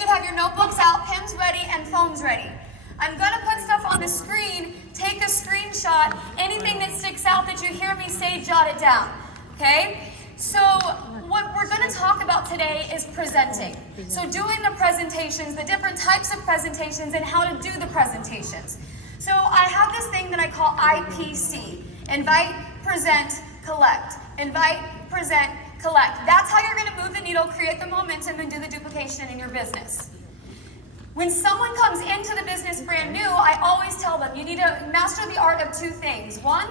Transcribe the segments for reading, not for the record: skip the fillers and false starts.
should have your notebooks out, pens ready, and phones ready. I'm going to put stuff on the screen. Take a screenshot. Anything that sticks out that you hear me say, jot it down. Okay? So what we're going to talk about today is presenting. So doing the presentations, the different types of presentations, and how to do the presentations. So I have this thing that I call IPC. Invite, present, collect. Invite, present, collect. That's how you're going to move the needle, create the momentum, and do the duplication in your business. When someone comes into the business brand new, I always tell them you need to master the art of two things. One,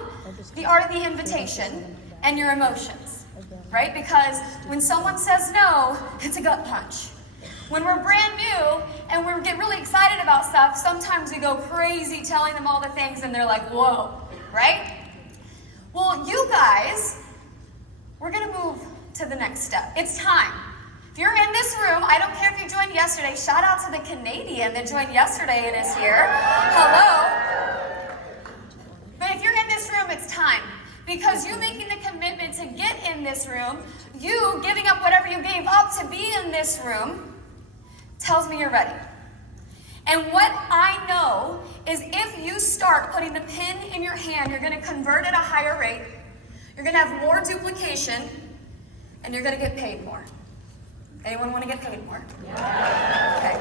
the art of the invitation and your emotions, right? Because when someone says no, it's a gut punch. When we're brand new and we get really excited about stuff, sometimes we go crazy telling them all the things and they're like, whoa, right? Well, you guys, we're going to move to the next step. It's time. If you're in this room, I don't care if you joined yesterday, shout out to the Canadian that joined yesterday and is here. Hello. But if you're in this room, it's time. Because you making the commitment to get in this room, you giving up whatever you gave up to be in this room, tells me you're ready. And what I know is if you start putting the pen in your hand, you're going to convert at a higher rate, you're going to have more duplication, and you're going to get paid more. Anyone want to get paid more? Yeah. Okay.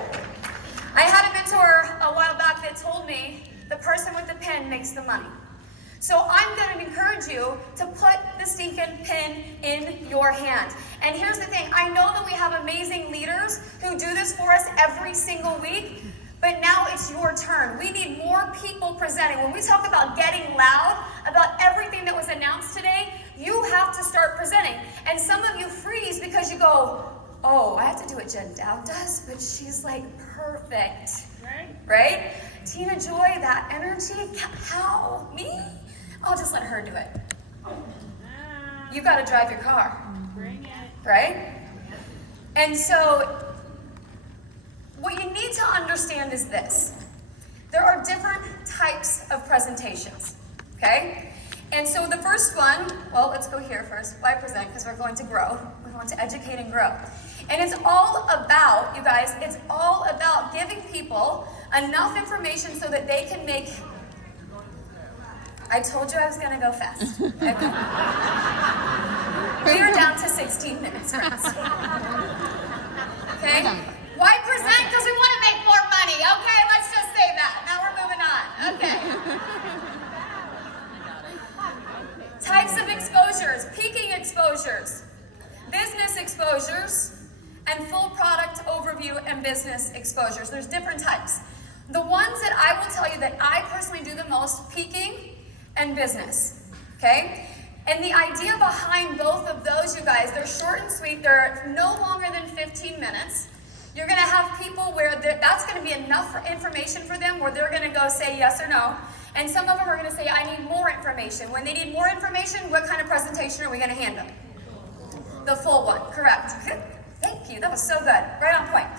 I had a mentor a while back that told me the person with the pen makes the money. So I'm going to encourage you to put the stinking pen in your hand. And here's the thing, I know that we have amazing leaders who do this for us every single week, but now it's your turn. We need more people presenting. When we talk about getting loud about everything that was announced today, you have to start presenting. And some of you freeze because you go, oh, I have to do what Jen Dowd does, but she's like perfect, right? Tina Joy, that energy, how? Me? I'll just let her do it. You got to drive your car, right? And so what you need to understand is this. There are different types of presentations, okay? And so the first one, well, let's go here first. Why present? Because we're going to grow. We're going to educate and grow. And it's all about, you guys, it's all about giving people enough information so that they can make... I told you I was going to go fast. Okay. We are down to 16 minutes, friends. Okay? Why present? Because we want to make more money. Okay, let's just say that. Now we're moving on. Okay. Types of exposures, peaking exposures, business exposures, and full product overview and business exposures. There's different types. The ones that I will tell you that I personally do the most, peaking and business, okay? And the idea behind both of those, you guys, they're short and sweet. They're no longer than 15 minutes. You're gonna have people where that's gonna be enough information for them where they're gonna go say yes or no. And some of them are gonna say, I need more information. When they need more information, what kind of presentation are we gonna hand them? The full one, correct. Thank you, that was so good, right on point.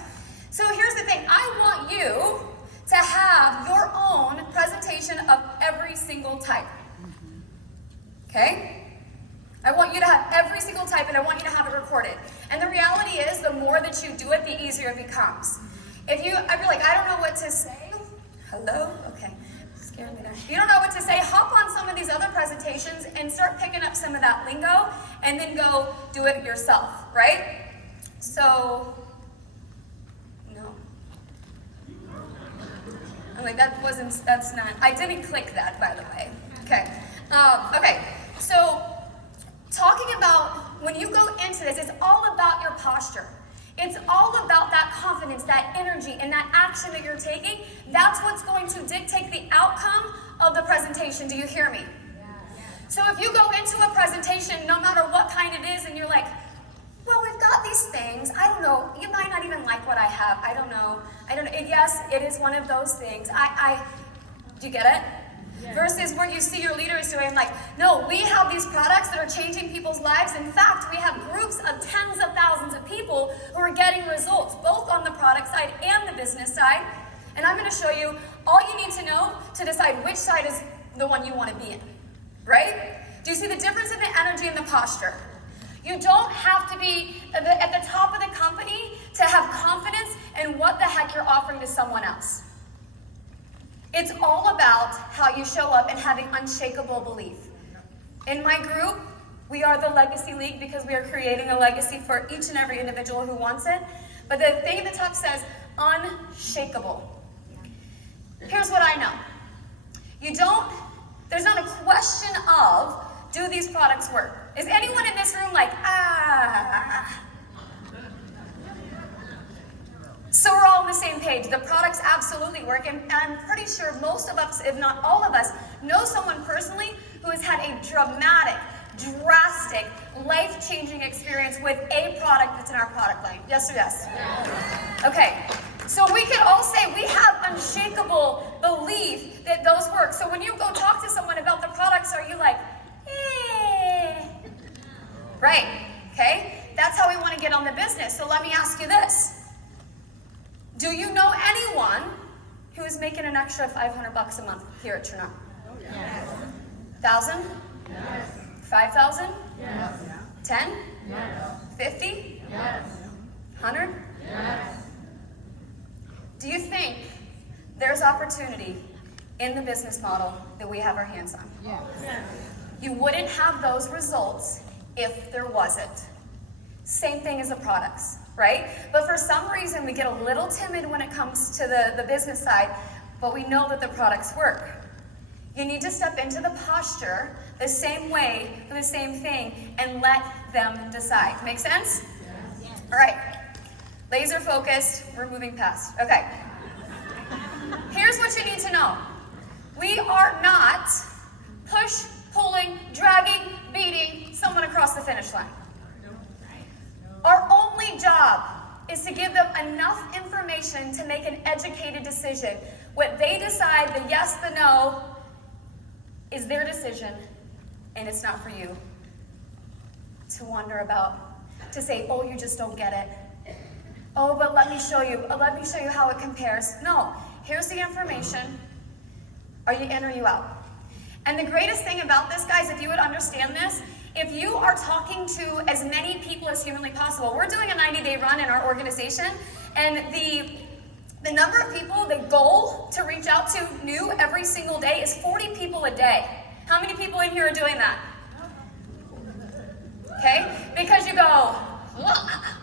So here's the thing, I want you to have your own presentation of every single type, okay? I want you to have every single type and I want you to have it recorded. And the reality is, the more that you do it, the easier it becomes. If you're like, I don't know what to say, hello? Okay, scared me there. If you don't know what to say, hop on some of these other presentations and start picking up some of that lingo and then go do it yourself, right? So, no. I'm like, that's not, I didn't click that, by the way. Okay, okay, so talking about when you go into this, it's all about your posture. It's all about that confidence, that energy, and that action that you're taking. That's what's going to dictate the outcome of the presentation. Do you hear me? So if you go into a presentation, no matter what kind it is, and you're like, well, we've got these things. I don't know. You might not even like what I have. I don't know. Yes, it is one of those things. Do you get it? Yes. Versus where you see your leaders doing like, no, we have these products that are changing people's lives. In fact, we have groups of tens of thousands of people who are getting results, both on the product side and the business side. And I'm going to show you all you need to know to decide which side is the one you want to be in, right? Do you see the difference in the energy and the posture? You don't have to be at the top of the company to have confidence in what the heck you're offering to someone else. It's all about how you show up and having unshakable belief. In my group, we are the Legacy League because we are creating a legacy for each and every individual who wants it. But the thing at the top says unshakable. Here's what I know. There's not a question of, do these products work? Is anyone in this room like, So we're all on the same page. The products absolutely work, and I'm pretty sure most of us, if not all of us, know someone personally who has had a dramatic, drastic, life-changing experience with a product that's in our product line. Yes or yes? Okay, so we can all say we have unshakable belief that those work. So when you go talk to someone about the products, are you like, right, okay? That's how we want to get on the business. So let me ask you this. Do you know anyone who is making an extra $500 a month here at Trinidad? Yes. 1,000? Yes. 5,000? Yes. 10? Yes. 50? Yes. 100? Yes. Do you think there's opportunity in the business model that we have our hands on? Yes. Yes. You wouldn't have those results if there wasn't. Same thing as the products, right? But for some reason, we get a little timid when it comes to the business side, but we know that the products work. You need to step into the posture the same way for the same thing and let them decide. Make sense? Yes. All right. Laser focused. We're moving past. Okay. Here's what you need to know. We are not push, pulling, dragging, beating someone across the finish line. Our only job is to give them enough information to make an educated decision. What they decide, the yes, the no, is their decision, and it's not for you to wonder about, to say, oh, you just don't get it. Oh, but let me show you. Let me show you how it compares. No, here's the information. Are you in or you out? And the greatest thing about this, guys, if you would understand this, if you are talking to as many people as humanly possible, we're doing a 90-day run in our organization, and the number of people, the goal to reach out to new every single day is 40 people a day. How many people in here are doing that? Okay? Because you go,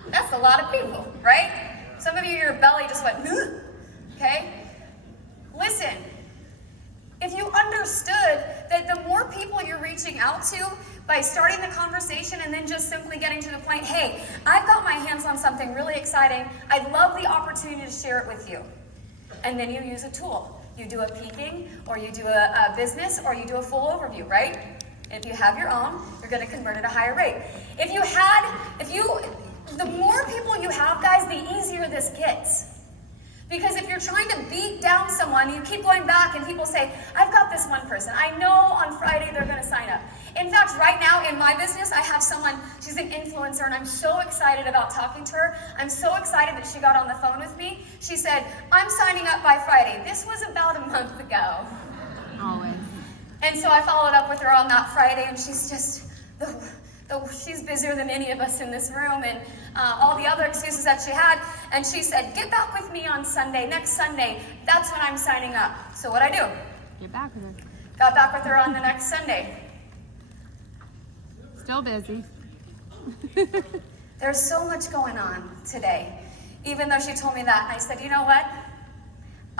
that's a lot of people, right? Some of you, your belly just went, okay? Listen, if you understood that the more people you're reaching out to by starting the conversation and then just simply getting to the point, hey, I've got my hands on something really exciting. I'd love the opportunity to share it with you. And then you use a tool. You do a peeking, or you do a business, or you do a full overview, right? If you have your own, you're going to convert at a higher rate. The more people you have, guys, the easier this gets. Because if you're trying to beat down someone, you keep going back and people say, I've got this one person. I know on Friday they're going to sign up. In fact, right now in my business, I have someone, she's an influencer, and I'm so excited about talking to her. I'm so excited that she got on the phone with me. She said, I'm signing up by Friday. This was about a month ago. Always. And so I followed up with her on that Friday, and she's just, she's busier than any of us in this room, and all the other excuses that she had. And she said, get back with me on Sunday, next Sunday. That's when I'm signing up. So what'd I do? Get back with her. Got back with her on the next Sunday. Still busy. There's so much going on today, even though she told me that. And I said, you know what?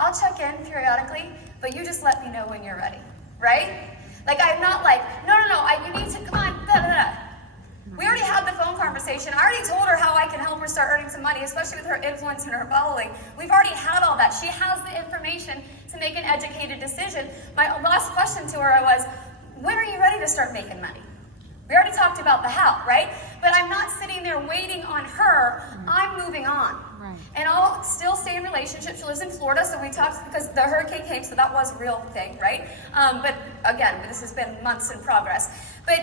I'll check in periodically, but you just let me know when you're ready, right? Like, I'm not like, no, you need to, come on, da, da, da. We already had the phone conversation. I already told her how I can help her start earning some money, especially with her influence and her following. We've already had all that. She has the information to make an educated decision. My last question to her was, when are you ready to start making money? We already talked about the how, right? But I'm not sitting there waiting on her. I'm moving on. Right. And I'll still stay in relationship. She lives in Florida, so we talked because the hurricane came, so that was a real thing, right? But again, this has been months in progress. But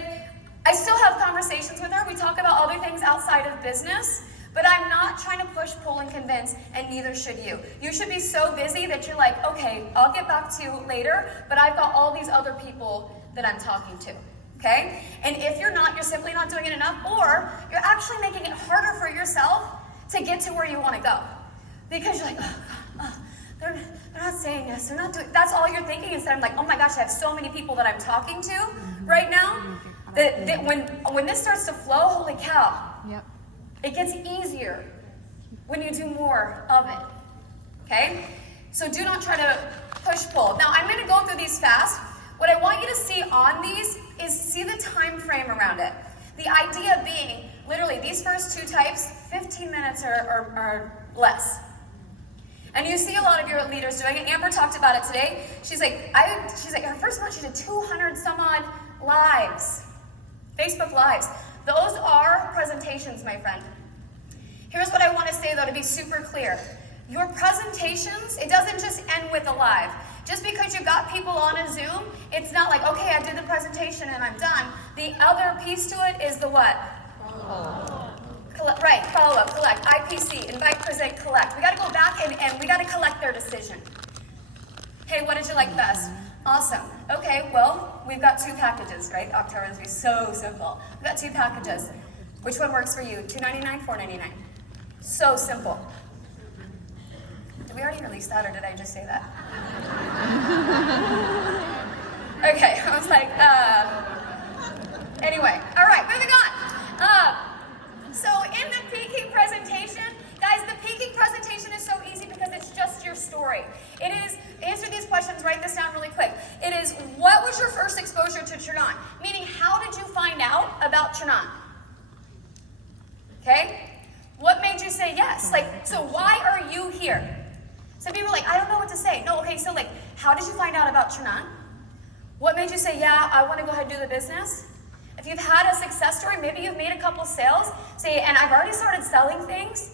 I still have conversations with her. We talk about other things outside of business, but I'm not trying to push, pull, and convince, and neither should you. You should be so busy that you're like, okay, I'll get back to you later, but I've got all these other people that I'm talking to. Okay? And if you're not, you're simply not doing it enough, or you're actually making it harder for yourself to get to where you want to go. Because you're like, they're not saying yes, they're not doing, that's all you're thinking instead of like, oh my gosh, I have so many people that I'm talking to right now, that when this starts to flow, holy cow, it gets easier when you do more of it, okay? So do not try to push-pull. Now, I'm gonna go through these fast. What I want you to see on these is see the time frame around it. The idea being, literally, these first two types, 15 minutes or less. And you see a lot of your leaders doing it. Amber talked about it today. She's like, her first month she did 200 some odd lives, Facebook lives. Those are presentations, my friend. Here's what I want to say though, to be super clear. Your presentations, it doesn't just end with a live. Just because you got people on a Zoom, it's not like, okay, I did the presentation and I'm done. The other piece to it is the what? Right, follow up, collect, IPC, invite, present, collect. We got to go back and we got to collect their decision. Hey, what did you like best? Awesome. Okay, well, we've got two packages, right? October is so simple. We've got two packages. Which one works for you? $2.99, $4.99. So simple. Did we already release that or did I just say that? Okay, I was like, anyway. All right, moving on. So in the peaking presentation, guys, the peaking presentation is so easy because it's just your story. It is, answer these questions, write this down really quick. It is, what was your first exposure to Chernant? Meaning, how did you find out about Chernant? Okay? What made you say yes? Like, so why are you here? Some people are like, I don't know what to say. No, okay, so like, how did you find out about Chernant? What made you say, yeah, I want to go ahead and do the business? If you've had a success story, maybe you've made a couple sales, say, and I've already started selling things,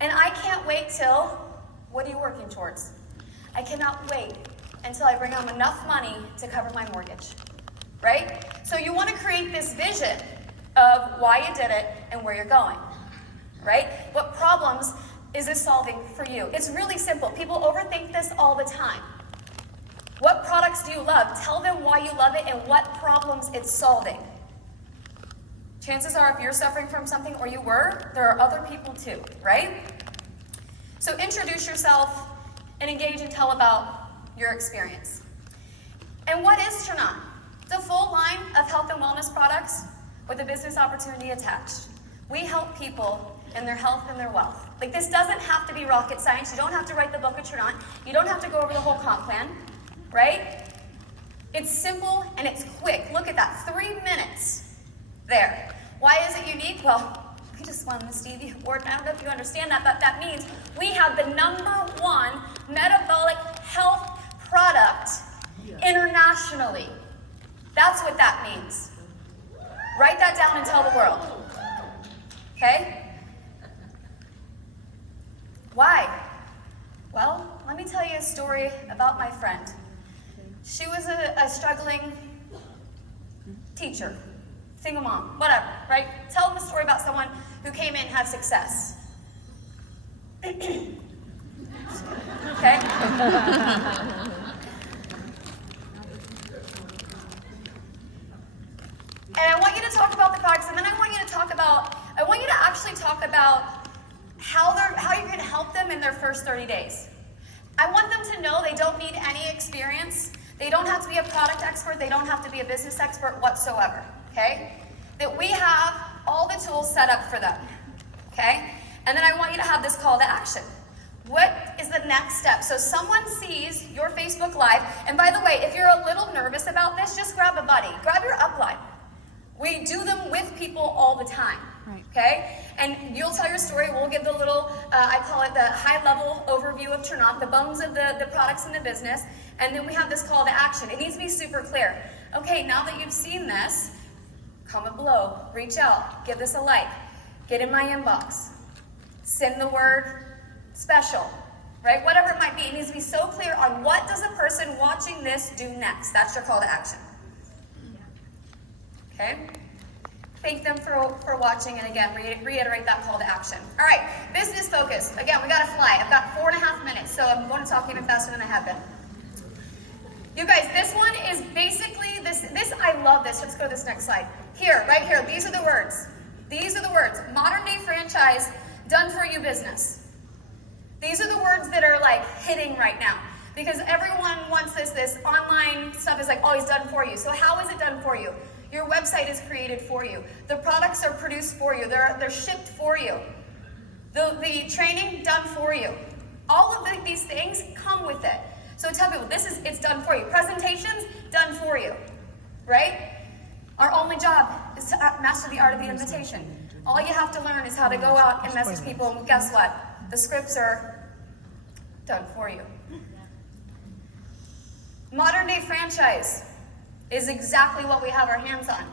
and I can't wait till, what are you working towards? I cannot wait until I bring home enough money to cover my mortgage, right? So you want to create this vision of why you did it and where you're going, right? What problems is this solving for you? It's really simple. People overthink this all the time. What products do you love? Tell them why you love it and what problems it's solving. Chances are if you're suffering from something, or you were, there are other people too, right? So introduce yourself and engage and tell about your experience. And what is Chernant? The full line of health and wellness products with a business opportunity attached. We help people in their health and their wealth. Like, this doesn't have to be rocket science. You don't have to write the book of Chernant. You don't have to go over the whole comp plan, right? It's simple and it's quick. Look at that, 3 minutes there. Why is it unique? Well, we just won the Stevie Award. I don't know if you understand that, but that means we have the #1 metabolic health product internationally. That's what that means. Write that down and tell the world. Okay? Why? Well, let me tell you a story about my friend. She was a struggling teacher. Single mom, whatever, right? Tell them a story about someone who came in and had success. Okay? And I want you to talk about the products, and then I want you to actually talk about how you can help them in their first 30 days. I want them to know they don't need any experience. They don't have to be a product expert. They don't have to be a business expert whatsoever. Okay? That we have all the tools set up for them. Okay? And then I want you to have this call to action. What is the next step? So someone sees your Facebook Live, and by the way, if you're a little nervous about this, just grab a buddy. Grab your upline. We do them with people all the time. Right. Okay? And you'll tell your story. We'll give the little, I call it the high-level overview of Chernant, the bones of the products in the business, and then we have this call to action. It needs to be super clear. Okay, now that you've seen this, comment below, reach out, give this a like, get in my inbox, send the word special, right? Whatever it might be, it needs to be so clear on what does a person watching this do next. That's your call to action. Okay? Thank them for watching, and again, reiterate that call to action. All right, business focus. Again, we gotta fly. I've got 4.5 minutes, so I'm going to talk even faster than I have been. You guys, this one is basically, this I love this. Let's go to this next slide. Here, right here, these are the words. These are the words. Modern day franchise Done for you business. These are the words that are like hitting right now. Because everyone wants this online stuff is like always done for you. So how is it done for you? Your website is created for you. The products are produced for you. They're shipped for you. The training done for you. All of these things come with it. So tell people it's done for you. Presentations done for you, right? Our only job is to master the art of the invitation. All you have to learn is how to go out and message people. And guess what? The scripts are done for you. Modern day franchise is exactly what we have our hands on.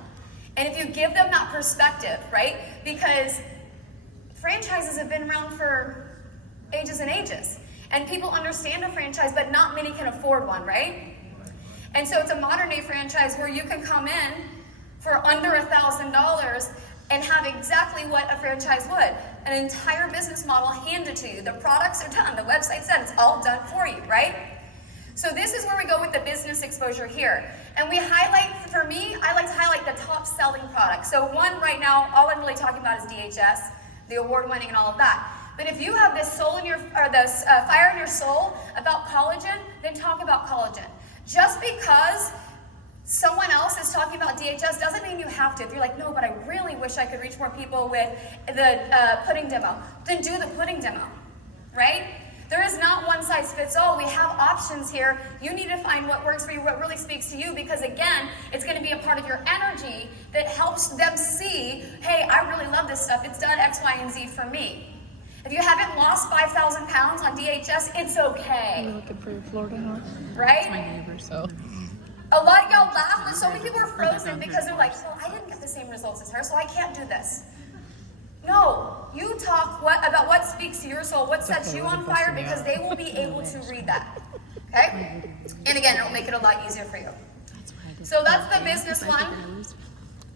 And if you give them that perspective, right? Because franchises have been around for ages and ages. And people understand a franchise, but not many can afford one, right? And so it's a modern day franchise where you can come in for under $1,000 and have exactly what a franchise would. An entire business model handed to you. The products are done, the website's done, it's all done for you, right? So this is where we go with the business exposure here. And we highlight, for me, I like to highlight the top selling products. So one right now, all I'm really talking about is DHS, the award winning and all of that. But if you have this fire in your soul about collagen, then talk about collagen. Just because someone else is talking about DHS doesn't mean you have to. If you're like, no, but I really wish I could reach more people with the pudding demo, then do the pudding demo, right? There is not one size fits all. We have options here. You need to find what works for you, what really speaks to you, because again, it's going to be a part of your energy that helps them see, hey, I really love this stuff. It's done X, Y, and Z for me. If you haven't lost 5,000 pounds on DHS, it's okay. You're looking for your Florida house? Right? It's my neighbor, so. A lot of y'all laugh, but so many people are frozen because they're like, well, I didn't get the same results as her, so I can't do this. No, you talk about what speaks to your soul, what sets you on fire, because they will be able to read that. Okay? And again, it'll make it a lot easier for you. So that's the business one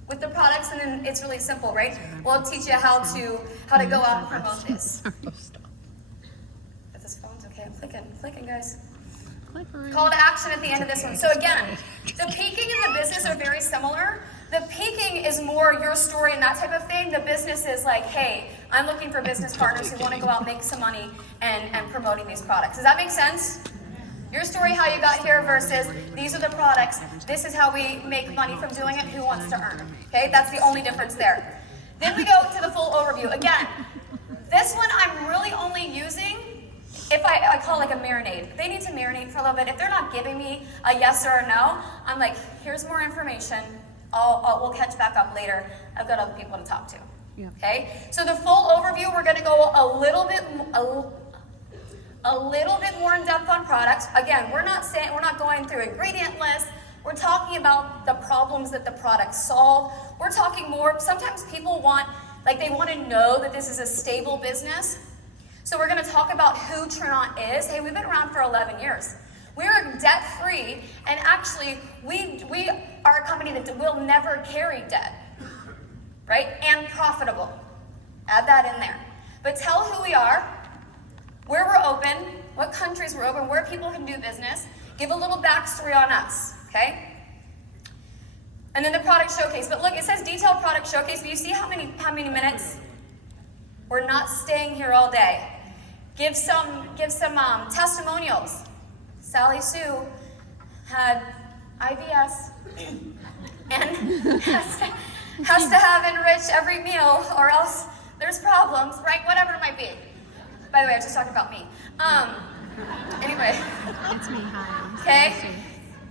with the products, and then it's really simple, right? We'll teach you how to go out and promote this. If this phone's okay, I'm clicking, guys. Call to action at the end of this one. So again, the peaking and the business are very similar. The peaking is more your story and that type of thing. The business is like, hey, I'm looking for business partners who want to go out, make some money, and promoting these products. Does that make sense? Your story, how you got here versus these are the products. This is how we make money from doing it. Who wants to earn? Okay, that's the only difference there. Then we go to the full overview. Again, this one I'm really only using if I call it like a marinade. They need to marinate for a little bit. If they're not giving me a yes or a no, I'm like, here's more information. We'll catch back up later. I've got other people to talk to. Yeah. Okay. So the full overview, we're going to go a little bit more in depth on products. Again, we're not going through ingredient lists. We're talking about the problems that the products solve. We're talking more. Sometimes people they want to know that this is a stable business. So we're going to talk about who Trinont is. Hey, we've been around for 11 years. We're debt-free, and actually, we are a company that will never carry debt, right? And profitable. Add that in there. But tell who we are, where we're open, what countries we're open, where people can do business. Give a little backstory on us, okay? And then the product showcase. But look, it says detailed product showcase, but you see how many minutes? We're not staying here all day. Give some testimonials. Sally Sue had IBS and has to have enriched every meal, or else there's problems, right? Whatever it might be. By the way, I was just talking about me. Anyway. It's me, hi. Okay?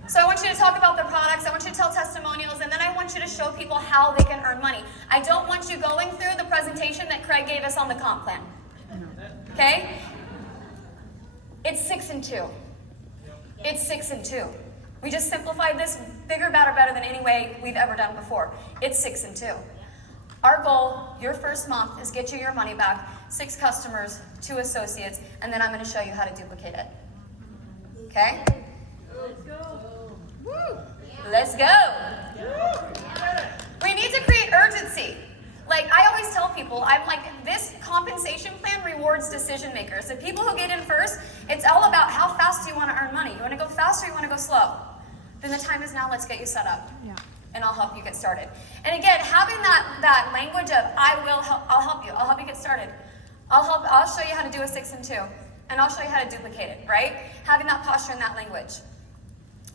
So I want you to talk about the products, I want you to tell testimonials, and then I want you to show people how they can earn money. I don't want you going through the presentation that Craig gave us on the comp plan. Okay? It's 6 and 2. It's 6 and 2. We just simplified this bigger, better than any way we've ever done before. It's 6 and 2. Our goal, your first month, is get you your money back, 6 customers, 2 associates, and then I'm going to show you how to duplicate it. Okay? Let's go. Woo. Let's go. We need to create urgency. Like I always tell people, I'm like, this compensation plan rewards decision makers. The people who get in first, it's all about how fast do you want to earn money. You want to go fast or you want to go slow? Then the time is now, let's get you set up. Yeah. And I'll help you get started. And again, having that language of I'll help you get started. I'll show you how to do a 6 and 2. And I'll show you how to duplicate it, right? Having that posture and that language.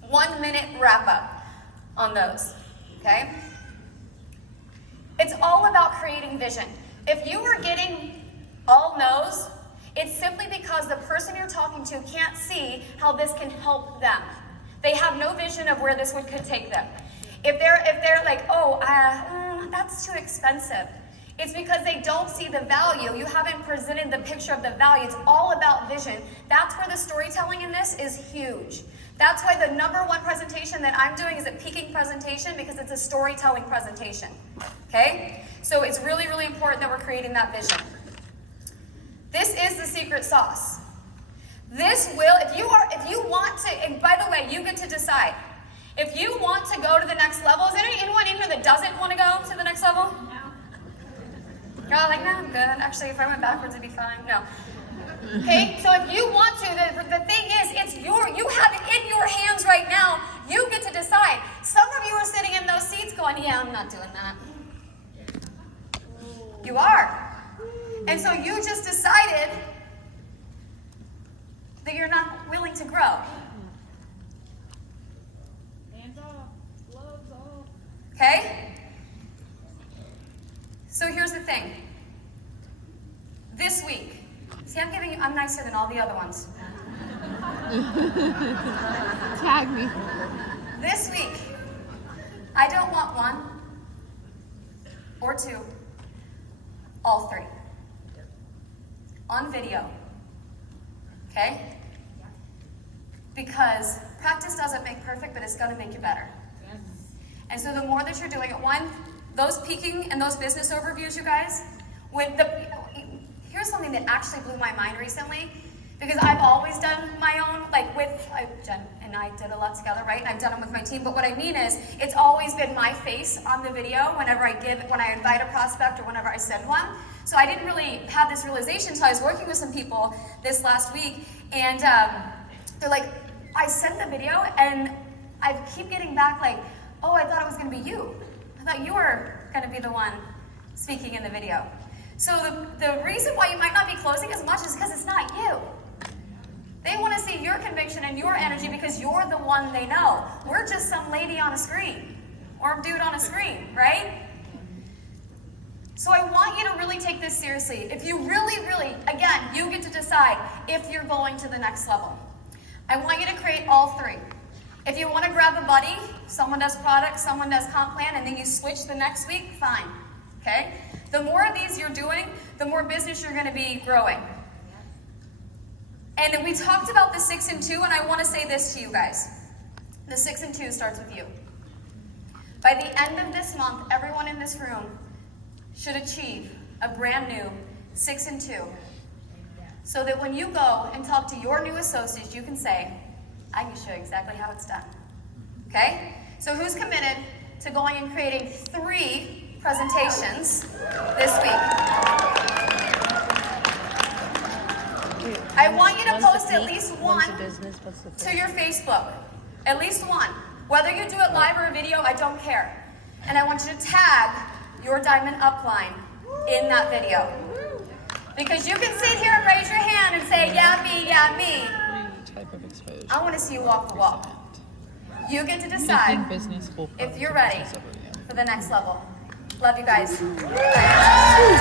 1 minute wrap up on those, okay? It's all about creating vision. If you are getting all no's, it's simply because the person you're talking to can't see how this can help them. They have no vision of where this could take them. If they're like, oh, that's too expensive, it's because they don't see the value. You haven't presented the picture of the value. It's all about vision. That's where the storytelling in this is huge. That's why the number one presentation that I'm doing is a peaking presentation, because it's a storytelling presentation, okay? So it's really, really important that we're creating that vision. This is the secret sauce. This will, if you want to, and by the way, you get to decide. If you want to go to the next level, is there anyone in here that doesn't want to go to the next level? You're all like, no, I'm good. Actually, if I went backwards, it'd be fine. No. Okay, so if you want to, the thing is, you have it in your hands right now. You get to decide. Some of you are sitting in those seats going, yeah, I'm not doing that. You are. And so you just decided that you're not willing to grow. Hands off, gloves off. Okay? So here's the thing. This week, see, I'm nicer than all the other ones. Tag me. This week, I don't want 1 or 2, all 3. On video. Okay? Because practice doesn't make perfect, but it's going to make you better. And so the more that you're doing it, those peaking and those business overviews, you guys, here's something that actually blew my mind recently, because I've always done my own, like Jen and I did a lot together, right? And I've done them with my team, but what I mean is, it's always been my face on the video when I invite a prospect or whenever I send one. So I didn't really have this realization until I was working with some people this last week, and they're like, I sent the video, and I keep getting back like, oh, I thought it was going to be you. I thought you were going to be the one speaking in the video. So the reason why you might not be closing as much is because it's not you. They want to see your conviction and your energy because you're the one they know. We're just some lady on a screen or dude on a screen, right? So I want you to really take this seriously. If you really, really, again, you get to decide if you're going to the next level. I want you to create all 3. If you want to grab a buddy, someone does product, someone does comp plan, and then you switch the next week, fine, okay? The more of these you're doing, the more business you're going to be growing. And then we talked about the 6 and 2, and I want to say this to you guys. The 6 and 2 starts with you. By the end of this month, everyone in this room should achieve a brand new 6 and 2. So that when you go and talk to your new associates, you can say, I can show you exactly how it's done. Okay? So who's committed to going and creating 3 presentations this week? I want you to post at least one to your Facebook. At least one. Whether you do it live or a video, I don't care. And I want you to tag your diamond upline in that video. Because you can sit here and raise your hand and say, yeah, me, yeah, me. Type of exposure. I want to see you walk the walk. You get to decide if you're ready for the next level. Love you guys. Bye.